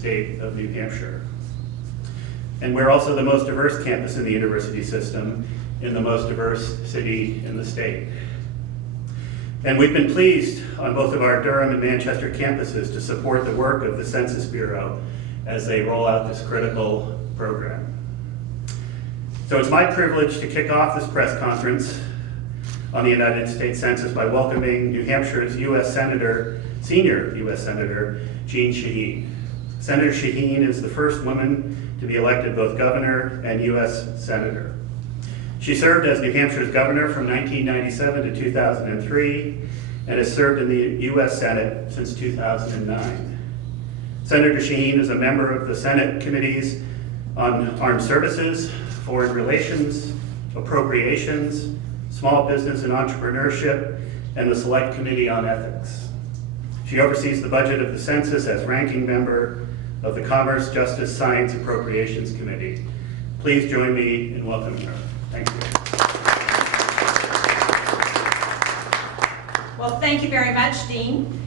state of New Hampshire. And we're also the most diverse campus in the university system, in the most diverse city in the state. And we've been pleased on both of our Durham and Manchester campuses to support the work of the Census Bureau as they roll out this critical program. So it's my privilege to kick off this press conference on the United States Census by welcoming New Hampshire's U.S. Senator, senior U.S. Senator, Jeanne Shaheen. Senator Shaheen is the first woman to be elected both governor and U.S. Senator. She served as New Hampshire's governor from 1997 to 2003 and has served in the U.S. Senate since 2009. Senator Shaheen is a member of the Senate Committees on Armed Services, Foreign Relations, Appropriations, Small Business and Entrepreneurship, and the Select Committee on Ethics. She oversees the budget of the census as ranking member of the Commerce, Justice, Science, Appropriations Committee. Please join me in welcoming her. Thank you. Well, thank you very much, Dean.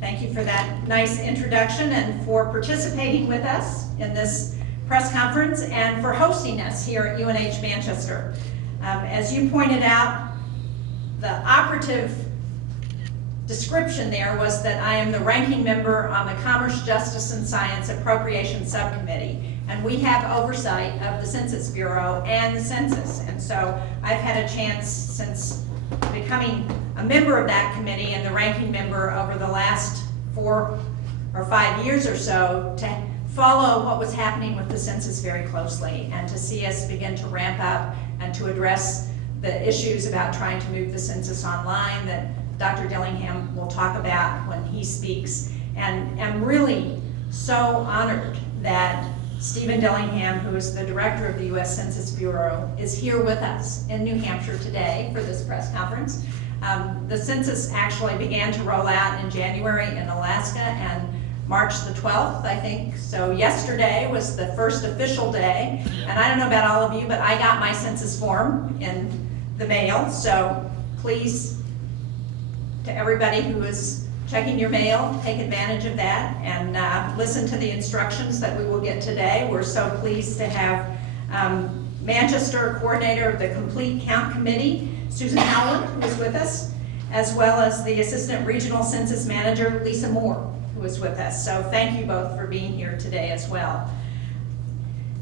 Thank you for that nice introduction and for participating with us in this press conference and for hosting us here at UNH Manchester. As you pointed out, the operative description there was that I am the ranking member on the Commerce, Justice, and Science Appropriations Subcommittee, and we have oversight of the Census Bureau and the census. And so I've had a chance since becoming a member of that committee and the ranking member over the last 4 or 5 years or so to follow what was happening with the census very closely and to see us begin to ramp up and to address the issues about trying to move the census online that Dr. Dillingham will talk about when he speaks. And I'm really so honored that Stephen Dillingham, who is the director of the U.S. Census Bureau, is here with us in New Hampshire today for this press conference. The census actually began to roll out in January in Alaska and March the 12th, I think. So yesterday was the first official day. And I don't know about all of you, but I got my census form in the mail. So please, to everybody who is checking your mail, take advantage of that and listen to the instructions that we will get today. We're so pleased to have Manchester coordinator of the Complete Count Committee, Susan Howard, who is with us, as well as the Assistant Regional Census Manager, Lisa Moore, who is with us. So thank you both for being here today as well.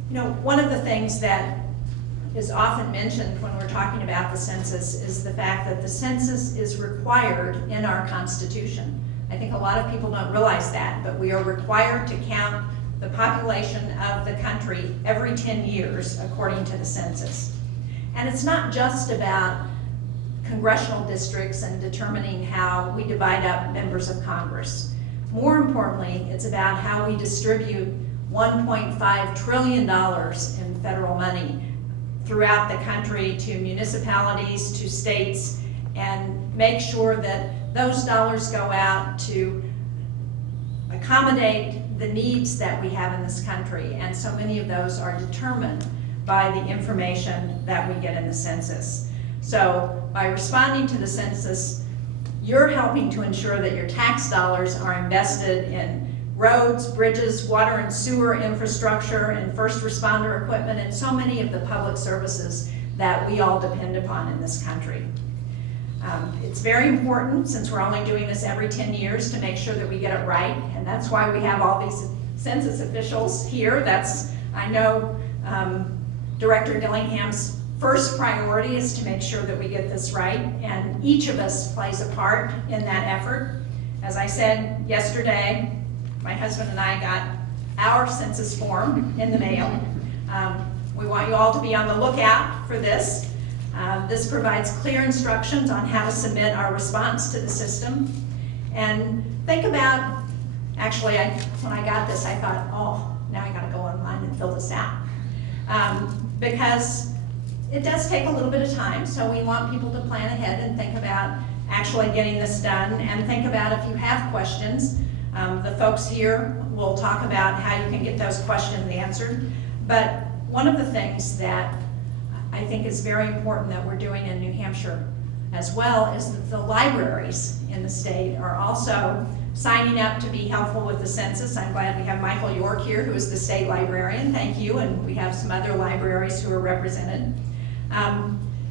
You know, one of the things that is often mentioned when we're talking about the census is the fact that the census is required in our Constitution. I think a lot of people don't realize that, but we are required to count the population of the country every 10 years according to the census. And it's not just about congressional districts and determining how we divide up members of Congress. More importantly, it's about how we distribute $1.5 trillion in federal money throughout the country to municipalities, to states, and make sure that those dollars go out to accommodate the needs that we have in this country. And so many of those are determined by the information that we get in the census. So by responding to the census, you're helping to ensure that your tax dollars are invested in roads, bridges, water and sewer infrastructure, and first responder equipment, and so many of the public services that we all depend upon in this country. It's very important, since we're only doing this every 10 years, to make sure that we get it right, and that's why we have all these census officials here. That's, I know, Director Dillingham's first priority is to make sure that we get this right, and each of us plays a part in that effort. As I said yesterday, my husband and I got our census form in the mail. We want you all to be on the lookout for this. This provides clear instructions on how to submit our response to the system. And think about, actually, when I got this, I thought, oh, now I gotta go online and fill this out. Because it does take a little bit of time, so we want people to plan ahead and think about actually getting this done, and think about if you have questions. The folks here will talk about how you can get those questions answered. But one of the things that I think is very important that we're doing in New Hampshire as well is that the libraries in the state are also signing up to be helpful with the census. I'm glad we have Michael York here, who is the state librarian. Thank you, and we have some other libraries who are represented.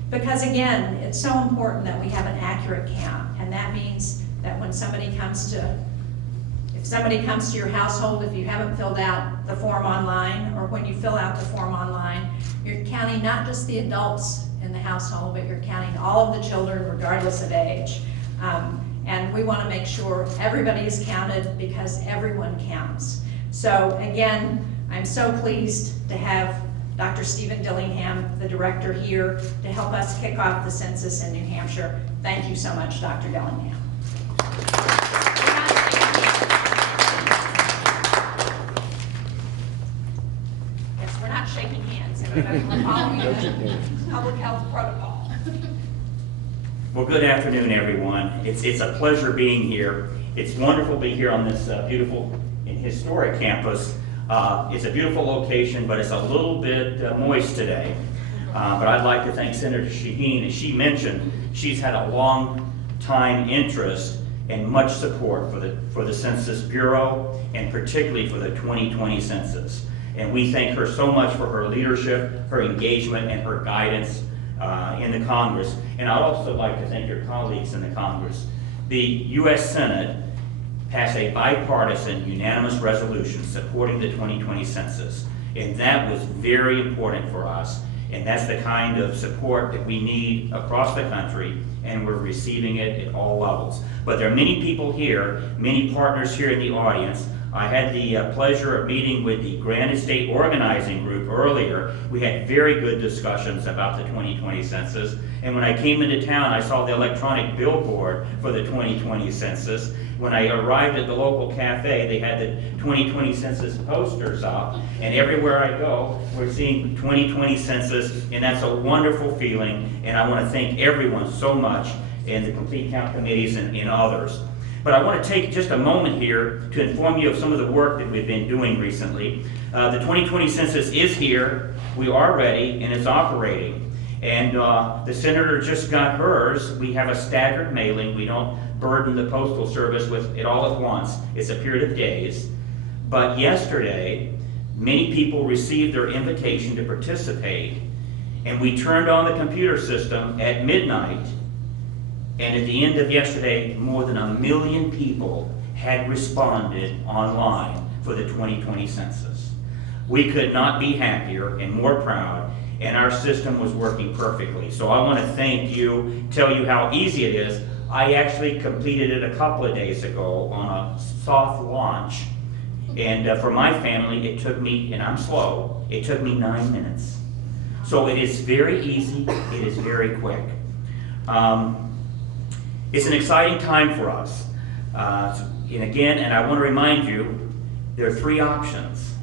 Because again, it's so important that we have an accurate count, and that means that when somebody comes to, if somebody comes to your household, if you haven't filled out the form online, or when you fill out the form online, you're counting not just the adults in the household, but you're counting all of the children regardless of age. And we want to make sure everybody is counted because everyone counts. So again, I'm so pleased to have Dr. Stephen Dillingham, the director, here to help us kick off the census in New Hampshire. Thank you so much, Dr. Dillingham. Yes, we're not shaking hands. We're following the public health protocol. Well, good afternoon, everyone. It's a pleasure being here. It's wonderful to be here on this beautiful and historic campus. It's a beautiful location, but it's a little bit moist today. But I'd like to thank Senator Shaheen. As she mentioned, she's had a long time interest and much support for the Census Bureau, and particularly for the 2020 census. And we thank her so much for her leadership, her engagement, and her guidance in the Congress. And I'd also like to thank your colleagues in the Congress. The U.S. Senate passed a bipartisan unanimous resolution supporting the 2020 census. And that was very important for us. And that's the kind of support that we need across the country, and we're receiving it at all levels. But there are many people here, many partners here in the audience. I had the pleasure of meeting with the Granite State Organizing Group earlier. We had very good discussions about the 2020 census. And when I came into town, I saw the electronic billboard for the 2020 census. When I arrived at the local cafe, they had the 2020 census posters up. And everywhere I go, we're seeing 2020 census, and that's a wonderful feeling. And I want to thank everyone so much, and the Complete Count committees and others. But I want to take just a moment here to inform you of some of the work that we've been doing recently. The 2020 census is here, we are ready, and it's operating. And the senator just got hers. We have a staggered mailing. We don't burden the Postal Service with it all at once. It's a period of days. But yesterday, many people received their invitation to participate, and we turned on the computer system at midnight. And at the end of yesterday, more than 1 million people had responded online for the 2020 census. We could not be happier and more proud, and our system was working perfectly. So I want to thank you, tell you how easy it is. I actually completed it a couple of days ago on a soft launch. And for my family, it took me, and I'm slow, it took me 9 minutes. So it is very easy, it is very quick. It's an exciting time for us. And I want to remind you, there are 3 options.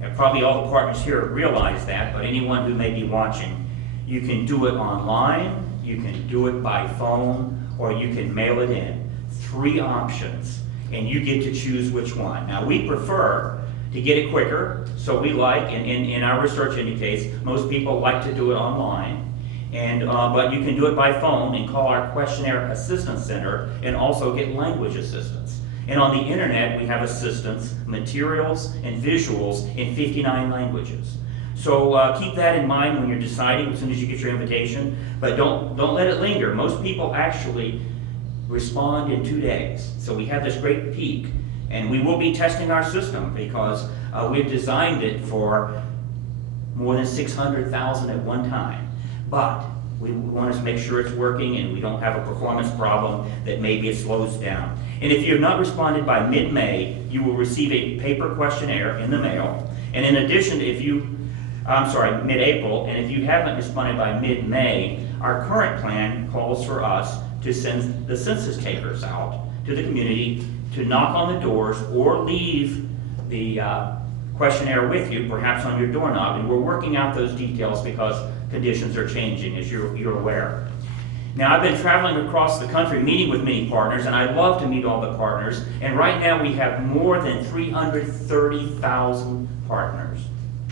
And probably all the partners here realize that, but anyone who may be watching, you can do it online, you can do it by phone, or you can mail it in. 3 options, and you get to choose which one. Now, we prefer to get it quicker, so we like, and in our research indicates, most people like to do it online. But you can do it by phone and call our questionnaire assistance center, and also get language assistance. And on the internet, we have assistance, materials, and visuals in 59 languages. So keep that in mind when you're deciding as soon as you get your invitation, but don't let it linger. Most people actually respond in 2 days. So we have this great peak, and we will be testing our system because we've designed it for more than 600,000 at one time. But we want to make sure it's working and we don't have a performance problem that maybe it slows down. And if you have not responded by mid-May, you will receive a paper questionnaire in the mail. And in addition, mid-April, and if you haven't responded by mid-May, our current plan calls for us to send the census takers out to the community to knock on the doors or leave the questionnaire with you, perhaps on your doorknob. And we're working out those details because conditions are changing, as you're aware. Now, I've been traveling across the country meeting with many partners, and I love to meet all the partners. And right now we have more than 330,000 partners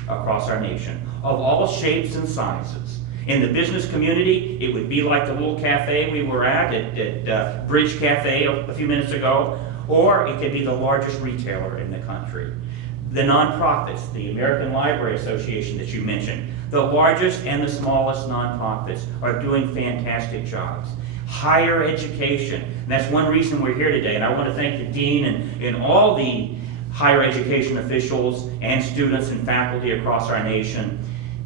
across our nation, of all shapes and sizes. In the business community, it would be like the little cafe we were at Bridge Cafe a few minutes ago, or it could be the largest retailer in the country. The nonprofits, the American Library Association that you mentioned, the largest and the smallest nonprofits are doing fantastic jobs. Higher education, and that's one reason we're here today, and I want to thank the dean and all the higher education officials and students and faculty across our nation.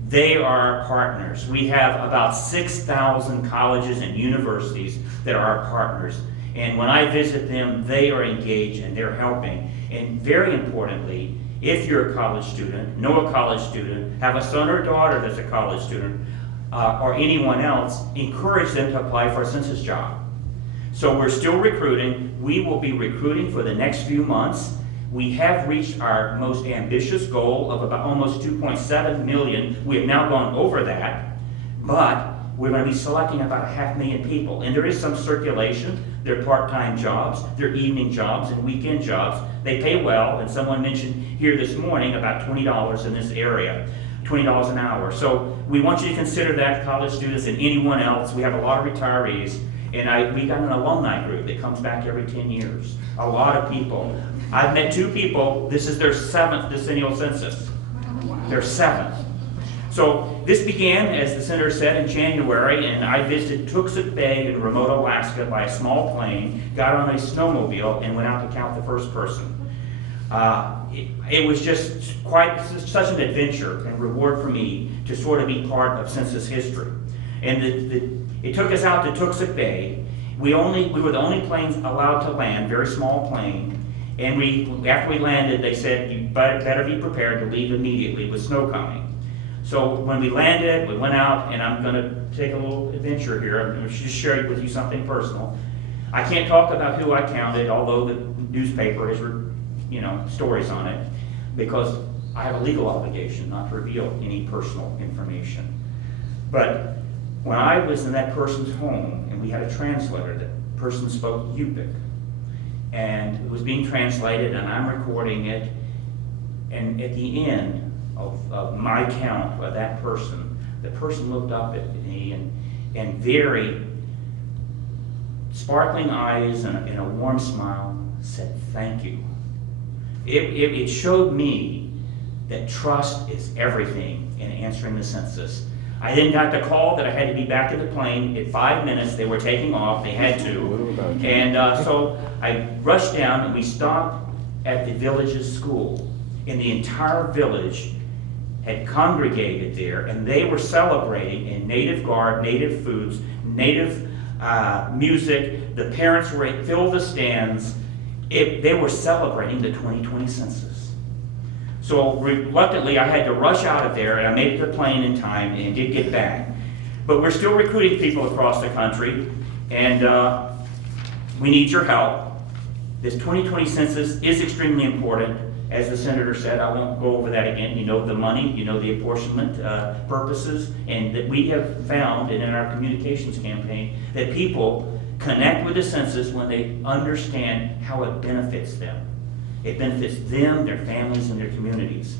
They are our partners. We have about 6,000 colleges and universities that are our partners. And when I visit them, they are engaged and they're helping. And very importantly, if you're a college student, know a college student, have a son or daughter that's a college student, or anyone else, encourage them to apply for a census job. So we're still recruiting. We will be recruiting for the next few months. We have reached our most ambitious goal of about almost 2.7 million. We have now gone over that, but we're going to be selecting about 500,000 people. And there is some circulation. They're part-time jobs, they're evening jobs and weekend jobs. They pay well, and someone mentioned here this morning about $20 in this area, $20 an hour. So we want you to consider that, college students and anyone else. We have a lot of retirees, and we got an alumni group that comes back every 10 years. A lot of people. I've met 2 people, this is their 7th decennial census. Their 7th. So this began, as the senator said, in January, and I visited Tooksuk Bay in remote Alaska by a small plane, got on a snowmobile, and went out to count the first person. It was just such an adventure and reward for me to sort of be part of census history. And it took us out to Tooksuk Bay. We were the only planes allowed to land, very small plane. And after we landed, they said, you better be prepared to leave immediately with snow coming. So when we landed, we went out, and I'm going to take a little adventure here. I'm going to just share with you something personal. I can't talk about who I counted, although the newspaper has, stories on it, because I have a legal obligation not to reveal any personal information. But when I was in that person's home, and we had a translator, that person spoke Yupik, and it was being translated, and I'm recording it, and at the end of my count of that person, the person looked up at me and very sparkling eyes and a warm smile said, "Thank you." It showed me that trust is everything in answering the census. I then got the call that I had to be back at the plane in 5 minutes. They were taking off, they had to. And so I rushed down, and we stopped at the village's school. And the entire village had congregated there, and they were celebrating in native garb, native foods, native music. The parents filled the stands. They were celebrating the 2020 census. So reluctantly, I had to rush out of there, and I made it to the plane in time and did get back. But we're still recruiting people across the country, and we need your help. This 2020 census is extremely important. As the senator said, I won't go over that again. You know the money, you know the apportionment purposes, and that we have found, and in our communications campaign, that people connect with the census when they understand how it benefits them. It benefits them, their families, and their communities.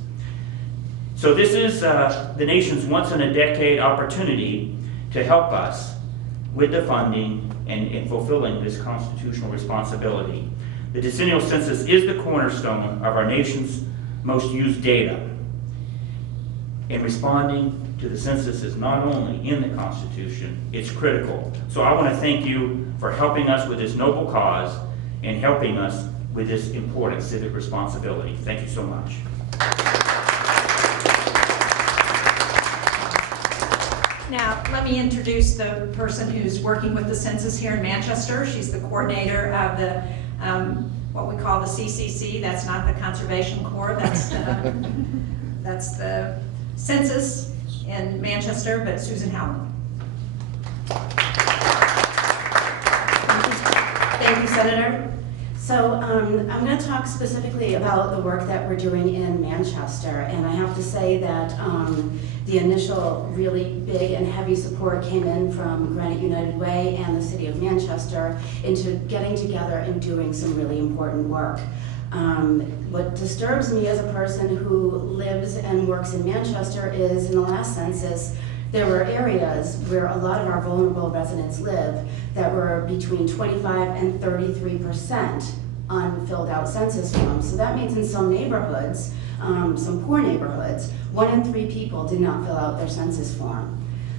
So this is the nation's once-in-a-decade opportunity to help us with the funding and fulfilling this constitutional responsibility. The decennial census is the cornerstone of our nation's most used data. And responding to the census is not only in the Constitution, it's critical. So I want to thank you for helping us with this noble cause and helping us with this important civic responsibility. Thank you so much. Now, let me introduce the person who's working with the census here in Manchester. She's the coordinator of the what we call the CCC. That's not the Conservation Corps. That's the census in Manchester, but Susan Howland. Thank you, Senator. So I'm going to talk specifically about the work that we're doing in Manchester, and I have to say that the initial really big and heavy support came in from Granite United Way and the City of Manchester into getting together and doing some really important work. What disturbs me as a person who lives and works in Manchester is in the last census, there were areas where a lot of our vulnerable residents live that were between 25 and 33% unfilled out census forms. So that means in some neighborhoods, some poor neighborhoods, 1 in 3 people did not fill out their census form.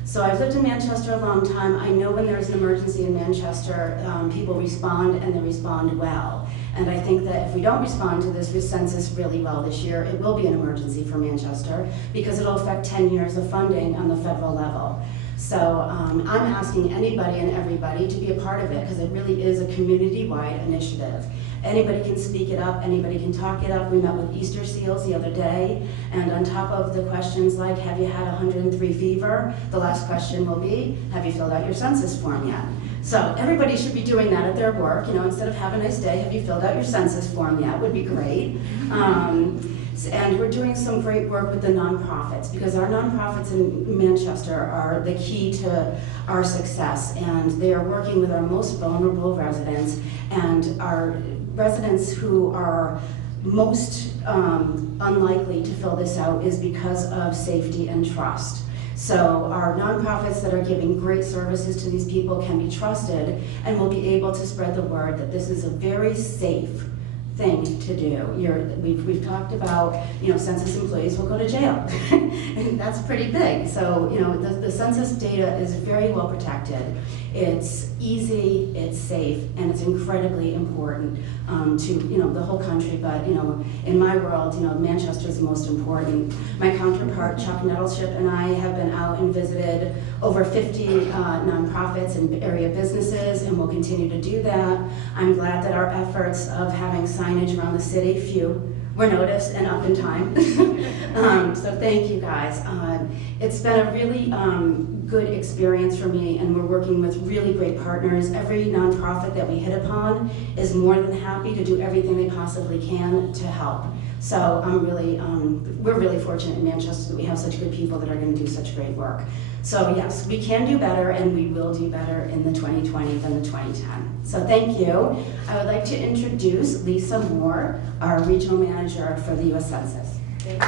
So I've lived in Manchester a long time. I know when there's an emergency in Manchester, people respond and they respond well. And I think that if we don't respond to this census really well this year, it will be an emergency for Manchester because it'll affect 10 years of funding on the federal level. So I'm asking anybody and everybody to be a part of it because it really is a community-wide initiative. Anybody can speak it up, anybody can talk it up. We met with Easter Seals the other day, and on top of the questions like, have you had 103 fever? The last question will be, have you filled out your census form yet? So everybody should be doing that at their work. You know, instead of have a nice day, have you filled out your census form yet? Would be great. And we're doing some great work with the nonprofits because our nonprofits in Manchester are the key to our success, and they are working with our most vulnerable residents and our residents who are most unlikely to fill this out is because of safety and trust. So our nonprofits that are giving great services to these people can be trusted and will be able to spread the word that this is a very safe thing to do. We've talked about, you know, census employees will go to jail, and that's pretty big. So, you know, the census data is very well protected. It's easy, it's safe, and it's incredibly important to, you know, the whole country. But, you know, in my world, you know, Manchester is the most important. My counterpart, Chuck Nettleship, and I have been out and visited over 50 nonprofits and area businesses, and we'll continue to do that. I'm glad that our efforts of having signage around the city, few, were noticed and up in time. So thank you guys. It's been a really good experience for me, and we're working with really great partners. Every nonprofit that we hit upon is more than happy to do everything they possibly can to help. So I'm really, we're really fortunate in Manchester that we have such good people that are going to do such great work. So yes, we can do better, and we will do better in the 2020 than the 2010. So thank you. I would like to introduce Lisa Moore, our regional manager for the U.S. Census. Thank you.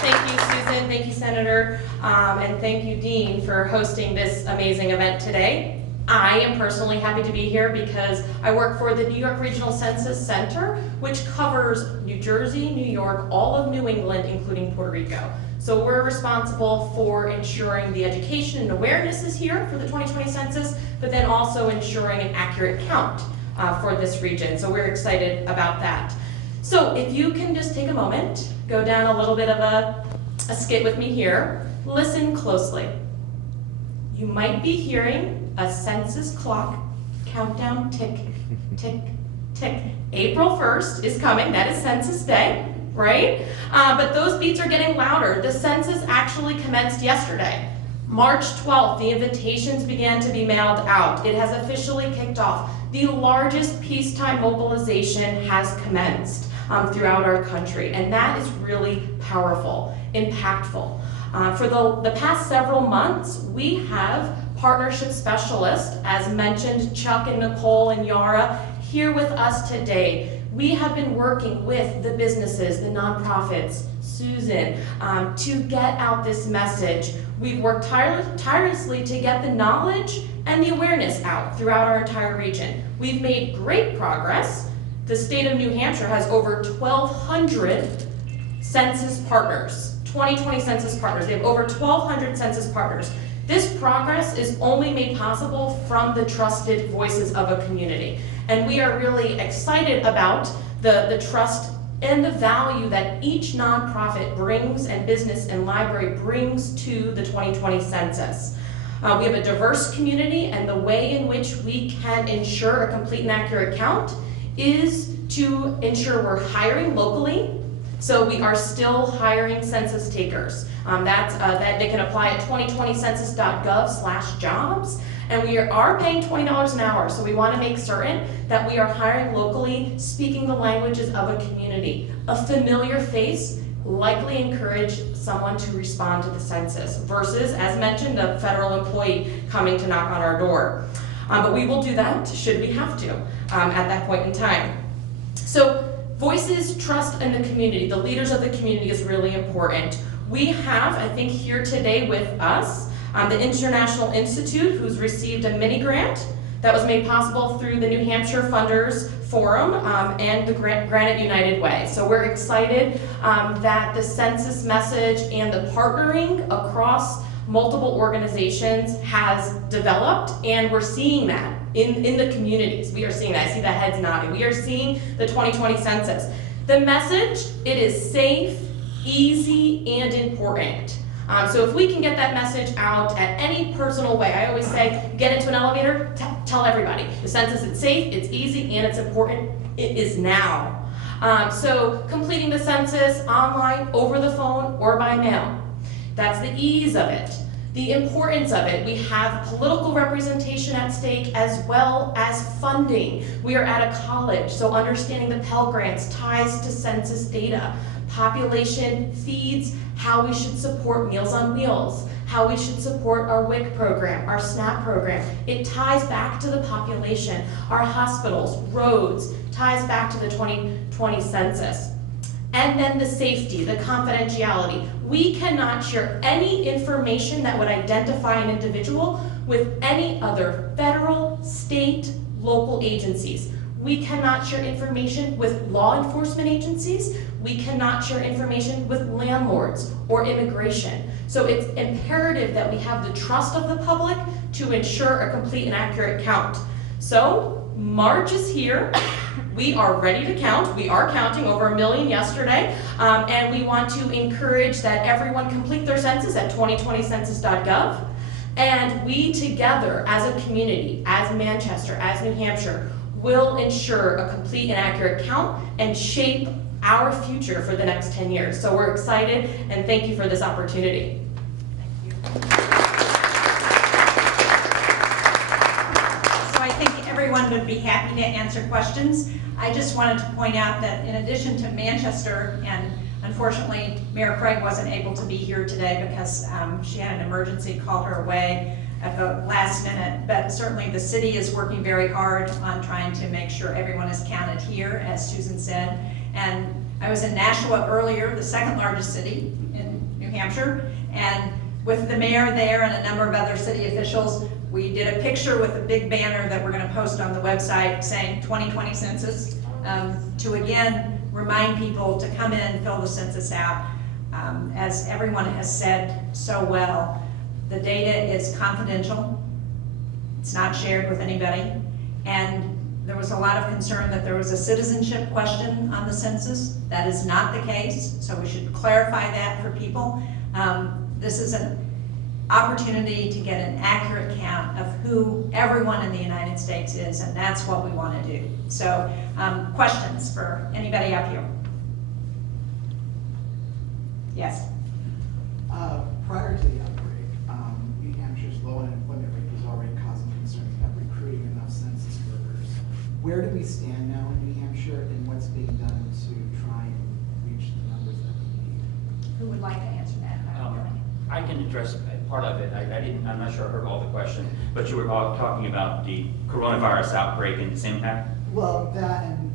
Thank you, Susan. Thank you, Senator. And thank you, Dean, for hosting this amazing event today. I am personally happy to be here because I work for the New York Regional Census Center, which covers New Jersey, New York, all of New England, including Puerto Rico. So we're responsible for ensuring the education and awareness is here for the 2020 census, but then also ensuring an accurate count for this region. So we're excited about that. So if you can just take a moment, go down a little bit of a skit with me here, listen closely. You might be hearing a census clock countdown tick, tick, tick. April 1st is coming, that is Census Day, right? But those beats are getting louder. The census actually commenced yesterday. March 12th, the invitations began to be mailed out. It has officially kicked off. The largest peacetime mobilization has commenced throughout our country, and that is really powerful, impactful. For the past several months, we have partnership specialists, as mentioned, Chuck and Nicole and Yara, here with us today. We have been working with the businesses, the nonprofits, Susan, to get out this message. We've worked tirelessly to get the knowledge and the awareness out throughout our entire region. We've made great progress. The state of New Hampshire has over 1,200 census partners, 2020 census partners. They have over 1,200 census partners. This progress is only made possible from the trusted voices of a community. And we are really excited about the trust and the value that each nonprofit brings and business and library brings to the 2020 census. We have a diverse community, and the way in which we can ensure a complete and accurate count is to ensure we're hiring locally. So we are still hiring census takers. That they can apply at 2020census.gov/jobs, and we are paying $20 an hour. So we want to make certain that we are hiring locally, speaking the languages of a community. A familiar face likely encourage someone to respond to the census versus, as mentioned, a federal employee coming to knock on our door. But we will do that should we have to at that point in time. So voices, trust in the community, the leaders of the community is really important. We have, I think, here today with us, the International Institute, who's received a mini grant That was made possible through the New Hampshire Funders Forum and the Granite United Way. So we're excited that the census message and the partnering across multiple organizations has developed, and we're seeing that in the communities. We are seeing that. I see the heads nodding. We are seeing the 2020 census. The message, it is safe, easy, and important. So if we can get that message out at any personal way, I always say, get into an elevator, tell everybody. The census, it's safe, it's easy, and it's important. It is now. So completing the census online, over the phone, or by mail. That's the ease of it. The importance of it, we have political representation at stake as well as funding. We are at a college, so understanding the Pell Grants ties to census data. Population feeds how we should support Meals on Wheels, how we should support our WIC program, our SNAP program. It ties back to the population. Our hospitals, roads, ties back to the 2020 census. And then the safety, the confidentiality. We cannot share any information that would identify an individual with any other federal, state, local agencies. We cannot share information with law enforcement agencies. We cannot share information with landlords or immigration. So it's imperative that we have the trust of the public to ensure a complete and accurate count. So March is here. We are ready to count. We are counting over 1 million yesterday, and we want to encourage that everyone complete their census at 2020census.gov. And we together, as a community, as Manchester, as New Hampshire, will ensure a complete and accurate count and shape our future for the next 10 years. So we're excited, and thank you for this opportunity. So I think everyone would be happy to answer questions. I just wanted to point out that in addition to Manchester, and unfortunately Mayor Craig wasn't able to be here today because she had an emergency, called her away at the last minute, but certainly the city is working very hard on trying to make sure everyone is counted here, as Susan said. And I was in Nashua earlier, the second largest city in New Hampshire, and with the mayor there and a number of other city officials, we did a picture with a big banner that we're going to post on the website saying 2020 census, to again remind people to come in, fill the census out. As everyone has said so well, the data is confidential. It's not shared with anybody. And there was a lot of concern that there was a citizenship question on the census. That is not the case, so we should clarify that for people. This is an opportunity to get an accurate count of who everyone in the United States is, and that's what we want to do. So, questions for anybody up here? Yes? Prior to the outbreak, New Hampshire's low unemployment rate was already causing concerns about recruiting enough census workers. Where do we stand now in New Hampshire, and what's being done to try and reach the numbers that we need? Who would like to answer that? I can address part of it. I'm not sure I heard all the question, but you were talking about the coronavirus outbreak and its impact? Well, that and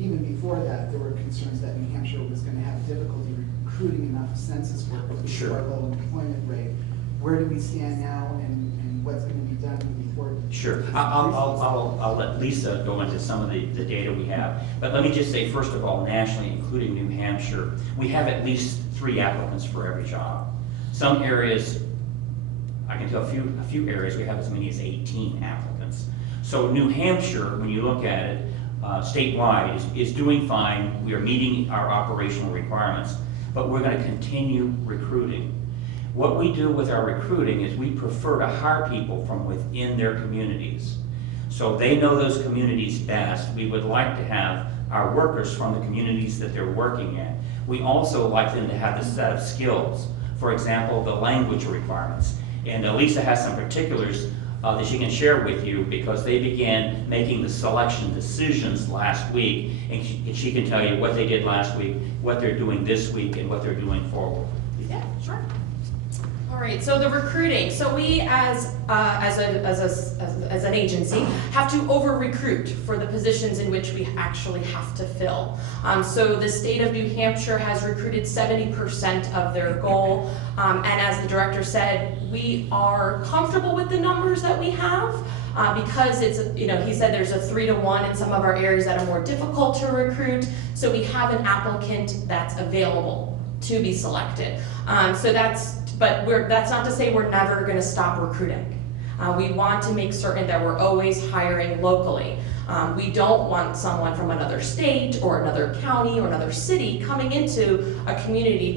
even before that, there were concerns that New Hampshire was going to have difficulty recruiting enough census workers because of our low employment rate. Where do we stand now, and what's going to be done moving forward? Sure. I'll let Lisa go into some of the data we have. But let me just say, first of all, nationally, including New Hampshire, we have at least 3 applicants for every job. Some areas, I can tell a few areas, we have as many as 18 applicants. So New Hampshire, when you look at it, statewide, is doing fine. We are meeting our operational requirements, but we're going to continue recruiting. What we do with our recruiting is we prefer to hire people from within their communities. So they know those communities best. We would like to have our workers from the communities that they're working in. We also like them to have the set of skills. For example, the language requirements. And Lisa has some particulars that she can share with you because they began making the selection decisions last week, and she can tell you what they did last week, what they're doing this week, and what they're doing forward. Yeah, sure. All right, so the recruiting. So we as an agency have to over-recruit for the positions in which we actually have to fill. So the state of New Hampshire has recruited 70% of their goal. And as the director said, we are comfortable with the numbers that we have. because it's, he said there's a 3-to-1 in some of our areas that are more difficult to recruit, so we have an applicant that's available to be selected. That's not to say we're never going to stop recruiting. We want to make certain that we're always hiring locally. We don't want someone from another state or another county or another city coming into a community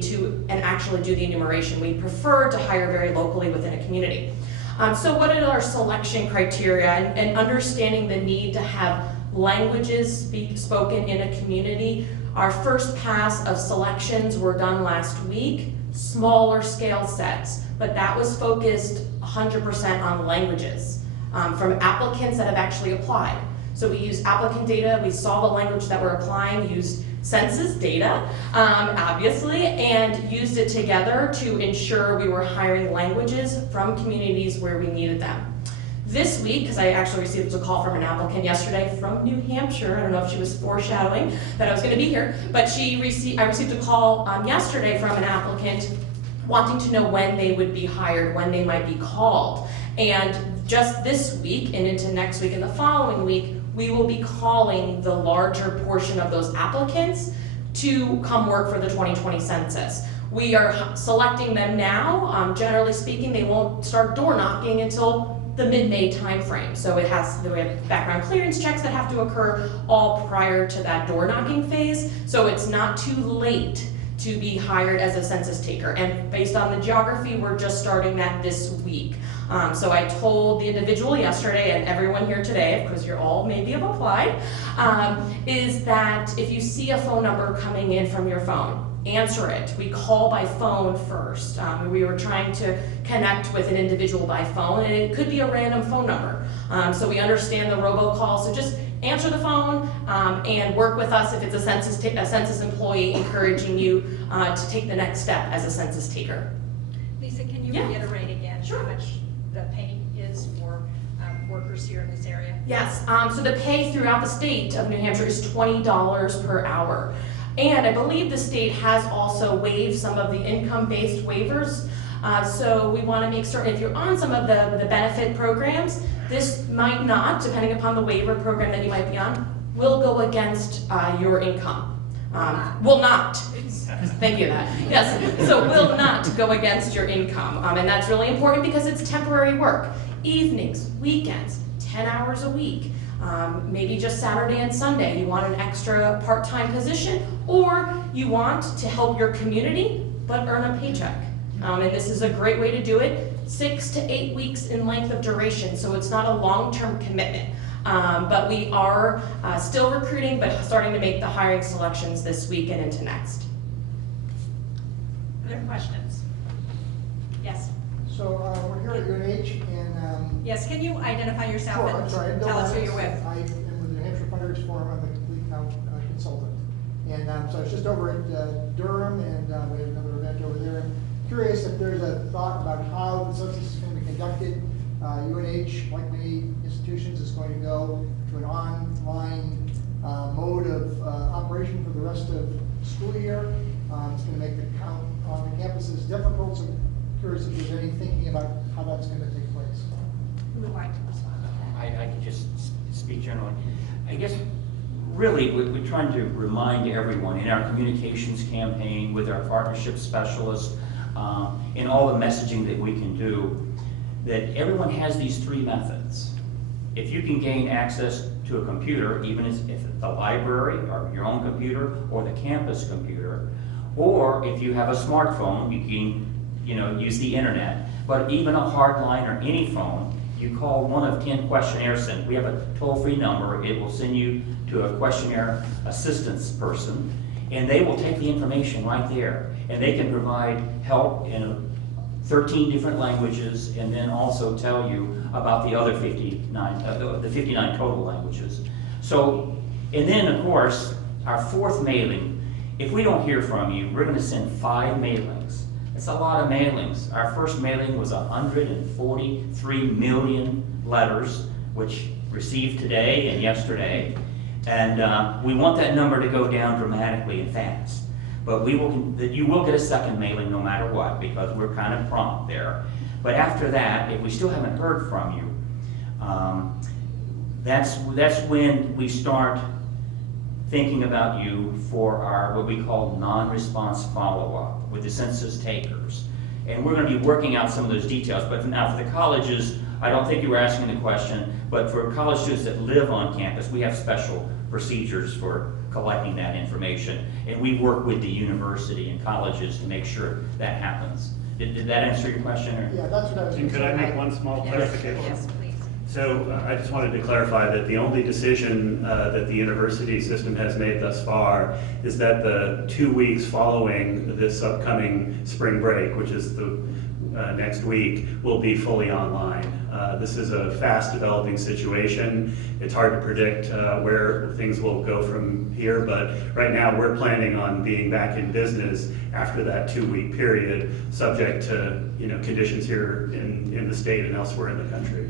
and actually do the enumeration. We prefer to hire very locally within a community. So what are our selection criteria, and understanding the need to have languages be spoken in a community? Our first pass of selections were done last week, smaller scale sets, but that was focused 100% on languages from applicants that have actually applied. So we used applicant data, we saw the language that we're applying, used census data, obviously, and used it together to ensure we were hiring languages from communities where we needed them. This week, because I actually received a call from an applicant yesterday from New Hampshire, I don't know if she was foreshadowing that I was going to be here, but I received a call yesterday from an applicant wanting to know when they would be hired, when they might be called. And just this week and into next week and the following week, we will be calling the larger portion of those applicants to come work for the 2020 census. We are selecting them now. Generally speaking, they won't start door knocking until the mid-May timeframe. So we have background clearance checks that have to occur all prior to that door knocking phase. So it's not too late to be hired as a census taker. And based on the geography, we're just starting that this week. So I told the individual yesterday, and everyone here today, because you're all maybe have applied, is that if you see a phone number coming in from your phone, answer it. We call by phone first. We were trying to connect with an individual by phone, and it could be a random phone number. So we understand the robocall, so just answer the phone and work with us if it's a census employee encouraging you to take the next step as a census taker. Lisa, can you reiterate again how much the pay is for workers here in this area? Yes, so the pay throughout the state of New Hampshire is $20 per hour. And I believe the state has also waived some of the income-based waivers. So we want to make certain if you're on some of the benefit programs, this might not, depending upon the waiver program that you might be on, will go against your income. Will not. Thank you, that. Yes, so will not go against your income. And that's really important because it's temporary work. Evenings, weekends, 10 hours a week. Maybe just Saturday and Sunday, you want an extra part-time position, or you want to help your community, but earn a paycheck. And this is a great way to do it, 6 to 8 weeks in length of duration, so it's not a long-term commitment. But we are still recruiting, but starting to make the hiring selections this week and into next. Other questions? Yes. So we're here at UNH, and Yes, can you identify yourself sure, and I'm sorry, I'm Bill tell us who Lennox. you're with? I am with the New Hampshire Funders Forum. I'm a complete count consultant. And so I was just over at Durham, and we have another event over there. I'm curious if there's a thought about how the census is going to be conducted. UNH, like many institutions, is going to go to an online mode of operation for the rest of the school year. It's going to make the count on the campuses difficult, so I'm curious if there's any thinking about how that's going to take place. Who would like to respond to that? I could just speak generally. I guess really we're trying to remind everyone in our communications campaign with our partnership specialists, in all the messaging that we can do, that everyone has these three methods. If you can gain access to a computer, even if it's the library or your own computer or the campus computer, or if you have a smartphone, you can use the internet, but even a hard line or any phone, you call one of 10 questionnaire centers. We have a toll-free number. It will send you to a questionnaire assistance person, and they will take the information right there, and they can provide help in 13 different languages, and then also tell you about the other 59, the 59 total languages. So, and then of course, our fourth mailing, if we don't hear from you, we're going to send 5 mailings. It's a lot of mailings. Our first mailing was 143 million letters, which received today and yesterday. And we want that number to go down dramatically and fast. But you will get a second mailing no matter what, because we're kind of prompt there. But after that, if we still haven't heard from you, That's when we start thinking about you for our, what we call non-response follow-up with the census takers. And we're going to be working out some of those details. But now for the colleges, I don't think you were asking the question, but for college students that live on campus, we have special procedures for collecting that information. And we work with the university and colleges to make sure that happens. Did that answer your question? Or? Yeah, that's what I was. And could I make one small clarification? Yes, please. So I just wanted to clarify that the only decision that the university system has made thus far is that the 2 weeks following this upcoming spring break, which is the next week, will be fully online. This is a fast developing situation. It's hard to predict where things will go from here, but right now we're planning on being back in business after that 2 week period, subject to conditions here in the state and elsewhere in the country.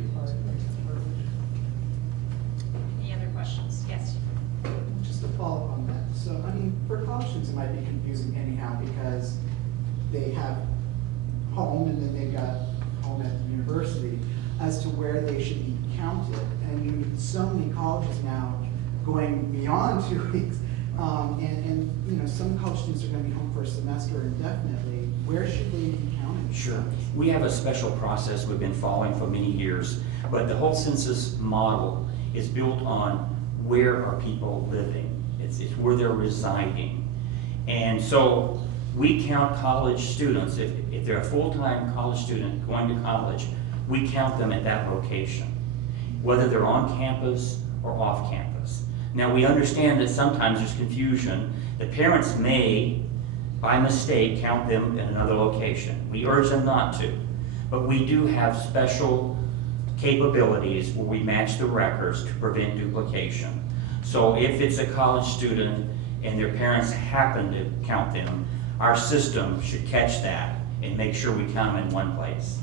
Any other questions? Yes. Just to follow up on that, so, I mean, for college students, it might be confusing anyhow, because they have home and then they've got home at the university as to where they should be counted. And you need so many colleges now going beyond 2 weeks. And some college students are gonna be home for a semester indefinitely. Where should they be counted? Sure. We have a special process we've been following for many years, but the whole census model is built on where are people living. It's where they're residing. And so we count college students, if they're a full-time college student going to college, we count them at that location, whether they're on campus or off campus. Now, we understand that sometimes there's confusion. The parents may, by mistake, count them in another location. We urge them not to, but we do have special capabilities where we match the records to prevent duplication. So if it's a college student and their parents happen to count them, our system should catch that and make sure we count them in one place.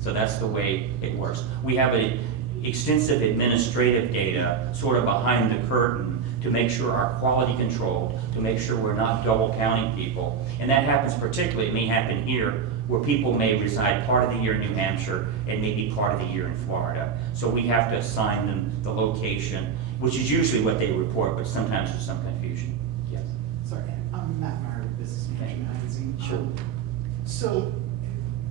So that's the way it works. We have extensive administrative data sort of behind the curtain to make sure our quality controlled, to make sure we're not double counting people. And that happens particularly, it may happen here, where people may reside part of the year in New Hampshire and maybe part of the year in Florida. So we have to assign them the location, which is usually what they report, but sometimes there's some confusion. Yes. Sorry, I'm Matt Meyer with Business Management Magazine. Sure. So,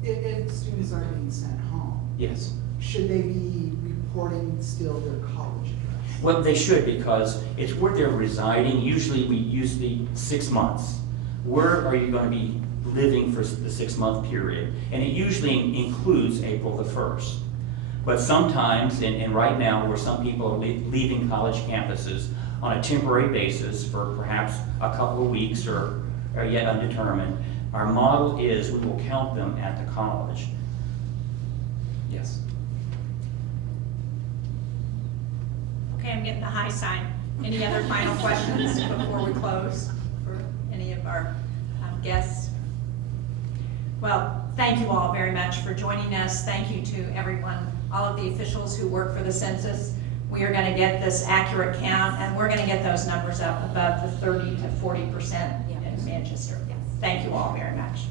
if students are being sent home, Yes. should they be reporting still their college address? Well, they should, because it's where they're residing. Usually we use the 6 months. Where are you going to be living for the 6-month period? And it usually includes April the 1st. But sometimes, and right now, where some people are leaving college campuses on a temporary basis for perhaps a couple of weeks or yet undetermined, our model is we will count them at the college. Yes. Okay, I'm getting the high sign. Any other final questions before we close for any of our guests? Well, thank you all very much for joining us. Thank you to everyone, all of the officials who work for the census. We are going to get this accurate count, and we're going to get those numbers up above the 30 to 40% in Manchester. Thank you all very much.